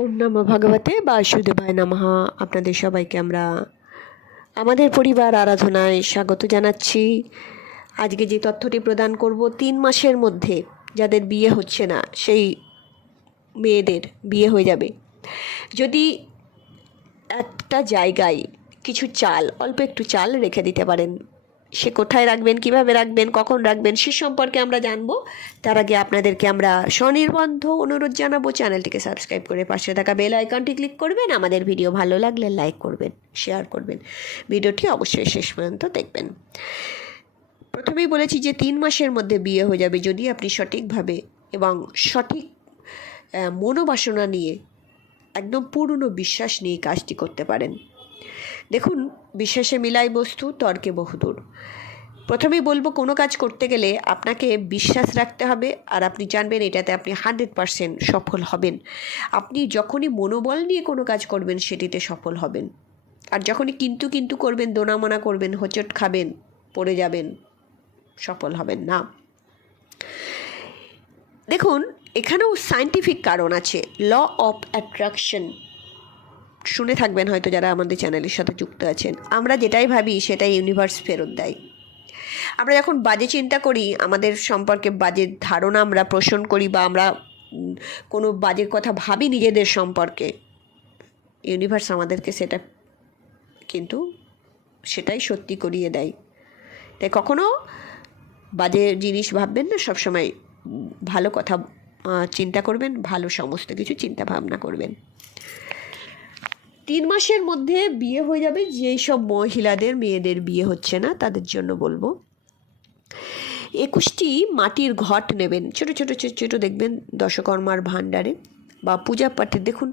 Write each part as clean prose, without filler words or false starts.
ওম নমঃ ভগবতে বাসুদেবায় নমঃ। আপনাদের সবাইকে আমরা আমাদের পরিবার আরাধনায় স্বাগত জানাচ্ছি। আজকে যে তথ্যটি প্রদান করব, 3 মাসের মধ্যে যাদের বিয়ে হচ্ছে না সেই মেয়েদের বিয়ে হয়ে যাবে যদি একটা জায়গায় কিছু চাল, অল্প একটু চাল রেখে দিতে পারেন। সে কোথায় রাখবেন, কিভাবে রাখবেন, কখন রাখবেন সে সম্পর্কে আমরা জানবো। তার আগে আপনাদেরকে আমরা স্বনির্বন্ধ অনুরোধ জানাবো, চ্যানেলটিকে সাবস্ক্রাইব করে পাশে থাকা বেল আইকনটি ক্লিক করবেন। আমাদের ভিডিও ভালো লাগলে লাইক করবেন, শেয়ার করবেন, ভিডিওটি অবশ্যই শেষ পর্যন্ত দেখবেন। প্রথমেই বলেছি যে 3 মাসের মধ্যে বিয়ে হয়ে যাবে যদি আপনি সঠিকভাবে এবং সঠিক মনোবাসনা নিয়ে, একদম পুরনো বিশ্বাস নিয়ে কাজটি করতে পারেন। দেখুন, বিশ্বাসে মিলাই বস্তু, তর্কে বহুদূর। প্রথমেই বলবো, কোনো কাজ করতে গেলে আপনাকে বিশ্বাস রাখতে হবে, আর আপনি জানবেন এটাতে আপনি 100% সফল হবেন। আপনি যখনই মনোবল নিয়ে কোনো কাজ করবেন সেটিতে সফল হবেন। আর যখনই কিন্তু করবেন, দোনামোনা করবেন, হোঁচট খাবেন, পড়ে যাবেন, সফল হবেন না। দেখুন, এখানেও সায়েন্টিফিক কারণ আছে। ল অফ অ্যাট্রাকশন শুনে থাকবেন হয়তো যারা আমাদের চ্যানেলের সাথে যুক্ত আছেন। আমরা যেটাই ভাবি সেটাই ইউনিভার্স ফেরত দেয়। আমরা যখন বাজে চিন্তা করি, আমাদের সম্পর্কে বাজে ধারণা আমরা পোষণ করি, বা আমরা কোনো বাজে কথা ভাবি নিজেদের সম্পর্কে, ইউনিভার্স আমাদেরকে সেটাই সত্যি করিয়ে দেয়। তাই কখনো বাজে জিনিস ভাববেন না, সবসময় ভালো কথা চিন্তা করবেন, ভালো সমস্ত কিছু চিন্তা ভাবনা করবেন। 3 মাসের মধ্যে বিয়ে হয়ে যাবে যেই সব মহিলাদের, মেয়েদের বিয়ে হচ্ছে না তাদের জন্য বলবো, 21টি মাটির ঘট নেবেন। ছোটো ছোটো দেখবেন দশকর্মার ভাণ্ডারে বা পূজা পাঠে। দেখুন,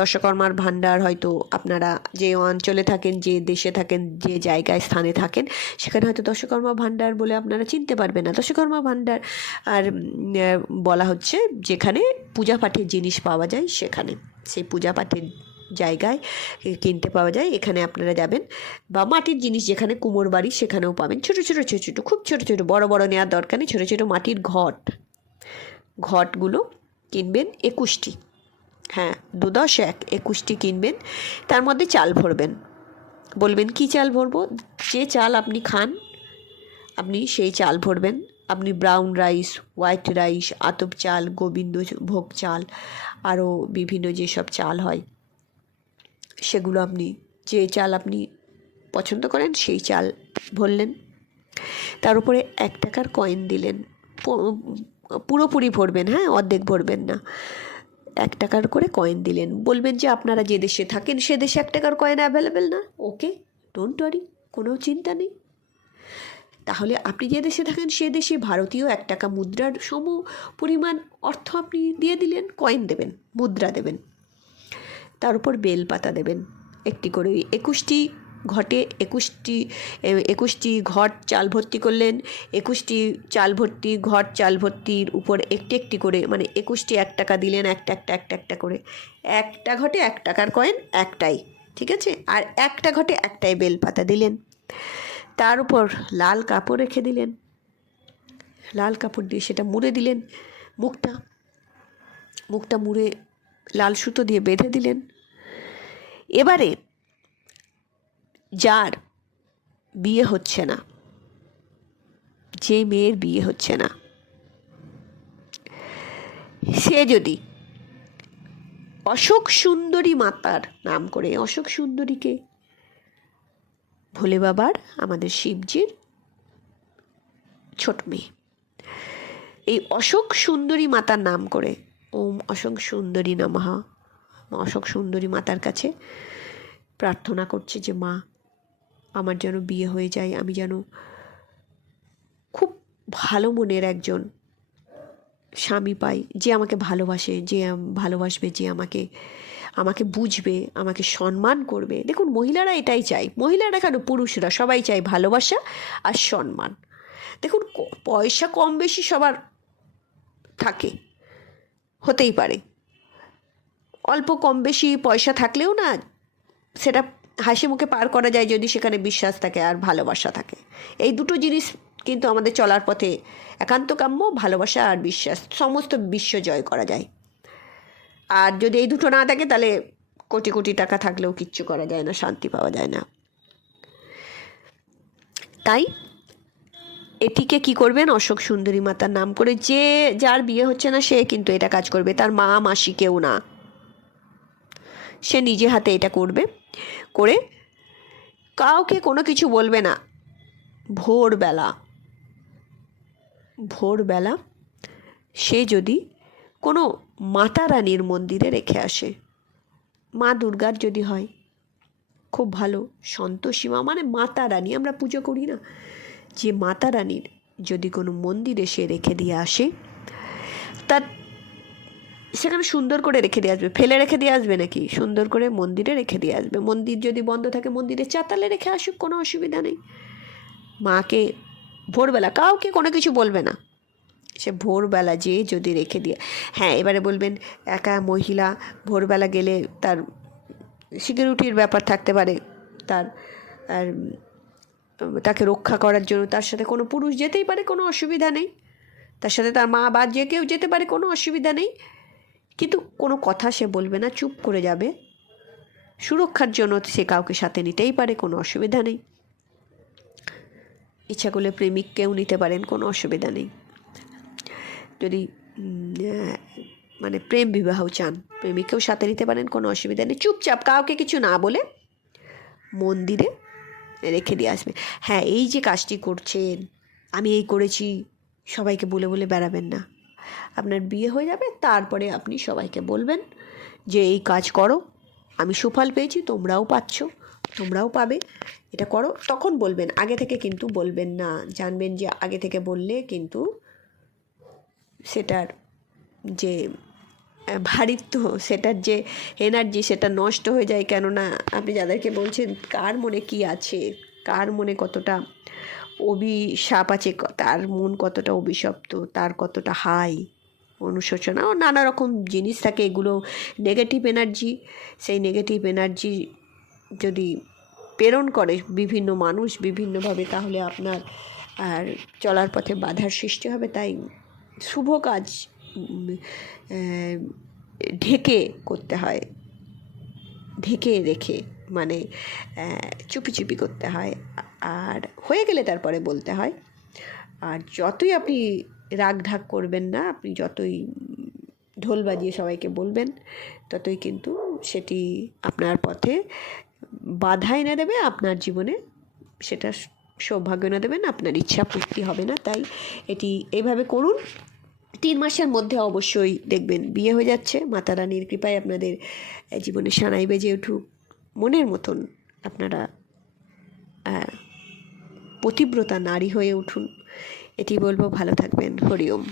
দশকর্মার ভাণ্ডার হয়তো আপনারা যে অঞ্চলে থাকেন, যে দেশে থাকেন, যে জায়গায় স্থানে থাকেন, সেখানে হয়তো দশকর্মা ভাণ্ডার বলে আপনারা চিনতে পারবেন না। দশকর্মা ভাণ্ডার আর বলা হচ্ছে যেখানে পূজা পাঠের জিনিস পাওয়া যায়, সেখানে সেই পূজা পাঠের জায়গায় কিনতে পাওয়া যায়, এখানে আপনারা যাবেন। বা মাটির জিনিস যেখানে কুমোর বাড়ি সেখানেও পাবেন। ছোটো খুব ছোটো, বড় নেওয়ার দরকার নেই, ছোটো মাটির ঘটগুলো কিনবেন 21টি। হ্যাঁ, 2 10 1 21টি কিনবেন। তার মধ্যে চাল ভরবেন। বলবেন কি চাল ভরবো? যে চাল আপনি খান আপনি সেই চাল ভরবেন। আপনি ব্রাউন রাইস, হোয়াইট রাইস, আতপ চাল, গোবিন্দভোগ চাল, আরও বিভিন্ন যেসব চাল হয় সেগুলো যে চাল আপনি পছন্দ করেন সেই চাল ভরলেন। তার উপরে 1 টাকার কয়েন দিলেন। পুরোপুরি ভরবেন, হ্যাঁ, অর্ধেক ভরবেন না। 1 টাকার করে কয়েন দিলেন। বলবেন যে আপনারা যে দেশে থাকেন সে দেশে 1 টাকার কয়েন অ্যাভেলেবেল না। ওকে, ডোন্ট ওয়ারি, কোনো চিন্তা নেই। তাহলে আপনি যে দেশে থাকেন সে দেশে ভারতীয় 1 টাকা মুদ্রার সম পরিমাণ অর্থ আপনি দিয়ে দিলেন, কয়েন দেবেন, মুদ্রা দেবেন। তার উপর বেলপাতা দেবেন একটি করে। 21টি ঘটে 21টি ঘট চাল ভর্তি করলেন। 21টি চাল ভর্তি ঘট চাল ভর্তির উপর একটি করে, মানে 21টি 1 টাকা দিলেন, একটা করে। একটা ঘটে 1 টাকার কয়েন একটাই, ঠিক আছে? আর একটা ঘটে একটাই বেলপাতা দিলেন। তার উপর লাল কাপড় রেখে দিলেন। লাল কাপড় দিয়ে সেটা মুড়ে দিলেন। মুখটা মুড়ে লাল সুতো দিয়ে বেঁধে দিলেন। এবারে যার বিয়ে হচ্ছে না, যে মেয়ের বিয়ে হচ্ছে না, সে যদি অশোক সুন্দরী মাতার নাম করে, অশোক সুন্দরীকে ভোলে বাবার, আমাদের শিবজির ছোট মেয়ে, এই অশোক সুন্দরী মাতার নাম করে ওম অশোক সুন্দরী নমঃ, অশোক সুন্দরী মাতার কাছে প্রার্থনা করছে যে মা, আমার যেন বিয়ে হয়ে যায়, আমি যেন খুব ভালো মনের একজন স্বামী পাই, যে আমাকে ভালোবাসে, যে ভালোবাসবে, যে আমাকে বুঝবে, আমাকে সম্মান করবে। দেখুন, মহিলারা এটাই চায়। মহিলারা কেন, পুরুষরা সবাই চায় ভালোবাসা আর সম্মান। দেখুন, পয়সা কম বেশি সবার থাকে, হতেই পারে। অল্প কম বেশি পয়সা থাকলেও না, সেটা হাসি মুখে পার করা যায় যদি সেখানে বিশ্বাস থাকে আর ভালোবাসা থাকে। এই দুটো জিনিস কিন্তু আমাদের চলার পথে একান্ত কাম্য। ভালোবাসা আর বিশ্বাস, সমস্ত বিশ্ব জয় করা যায়। আর যদি এই দুটো না থাকে তাহলে কোটি কোটি টাকা থাকলেও কিচ্ছু করা যায় না, শান্তি পাওয়া যায় না। তাই এটিকে কি করবেন, অশোক সুন্দরী মাতার নাম করে, যে যার বিয়ে হচ্ছে না সে কিন্তু এটা কাজ করবে, তার মা মাসি কেউ না, সে নিজে হাতে এটা করবে। করে কাউকে কোনো কিছু বলবে না। ভোরবেলা সে যদি কোনো মাতা রানীর মন্দিরে রেখে আসে, মা দুর্গার যদি হয় খুব ভালো, সন্তোষী মা মানে মাতা রানী, আমরা পুজো করি না, যে মাতা রানীর যদি কোনো মন্দিরে সে রেখে দিয়ে আসে, তার সেখানে সুন্দর করে রেখে দিয়ে আসবে, ফেলে রেখে দিয়ে আসবে নাকি, সুন্দর করে মন্দিরে রেখে দিয়ে আসবে। মন্দির যদি বন্ধ থাকে মন্দিরে চাতালে রেখে আসুক, কোনো অসুবিধা নেই। মাকে ভোরবেলা কাউকে কোনো কিছু বলবে না, সে ভোরবেলা যেয়ে যদি রেখে দিয়ে, হ্যাঁ এবারে বলবেন একা মহিলা ভোরবেলা গেলে তার সিকিউরিটির ব্যাপার থাকতে পারে, তার আর তাকে রক্ষা করার জন্য তার সাথে কোনো পুরুষ যেতেই পারে, কোনো অসুবিধা নেই, তার সাথে তার মা বা যে কেউ যেতে পারে, কোনো অসুবিধা নেই। কিন্তু কোনো কথা সে বলবে না, চুপ করে যাবে। সুরক্ষার জন্য সে কাউকে সাথে নিতেই পারে, কোনো অসুবিধা নেই। ইচ্ছা করলে প্রেমিককেও নিতে পারেন, কোনো অসুবিধা নেই। যদি মানে প্রেম বিবাহ চান, প্রেমিককেও সাথে নিতে পারেন, কোনো অসুবিধা নেই। চুপচাপ কাউকে কিছু না বলে মন্দিরে রেখে দিয়ে আসবে। হ্যাঁ, এই যে কাজটি করছেন, আমি এই করেছি, সবাইকে বলে বলে বেড়াবেন না। আপনার বিয়ে হয়ে যাবে, তারপরে আপনি সবাইকে বলবেন যে এই কাজ করো, আমি সুফল পেয়েছি, তোমরাও পাচ্ছ, তোমরাও পাবে, এটা করো, তখন বলবেন। আগে থেকে কিন্তু বলবেন না। জানবেন যে আগে থেকে বললে কিন্তু সেটার যে ভারিত্ব, সেটার যে এনার্জি, সেটা নষ্ট হয়ে যায়। কেননা আপনি যাদেরকে বলছেন কার মনে কি আছে, কার মনে কতটা অভিশাপ আছে, তার মন কতটা অভিশপ্ত, তার কতটা হাই অনুশোচনা ও নানা রকম জিনিস থাকে, এগুলো নেগেটিভ এনার্জি। সেই নেগেটিভ এনার্জি যদি প্রেরণ করে বিভিন্ন মানুষ বিভিন্নভাবে, তাহলে আপনার আর চলার পথে বাধার সৃষ্টি হবে। তাই শুভ কাজ ঢেকে করতে হয়, ঢেকে রেখে, মানে চুপি চুপি করতে হয়, আর হয়ে গেলে তারপরে বলতে হয়। আর যতই আপনি রাগ ঢাক করবেন না, আপনি যতই ঢোল বাজিয়ে সবাইকে বলবেন, ততই কিন্তু সেটি আপনার পথে বাধা এনে দেবে, আপনার জীবনে সেটা সৌভাগ্য এনে দেবেন, আপনার ইচ্ছা পূর্তি হবে না। তাই এটি এইভাবে করুন, 3 মাসের মধ্যে অবশ্যই দেখবেন বিয়ে হয়ে যাচ্ছে। মাতা রানীর কৃপায় আপনাদের জীবনে সানাই বেজে উঠুক, মনের মতন আপনারা পতিব্রতা নারী হয়ে উঠুন, এটি বলবো। ভালো থাকবেন। হরি ওম।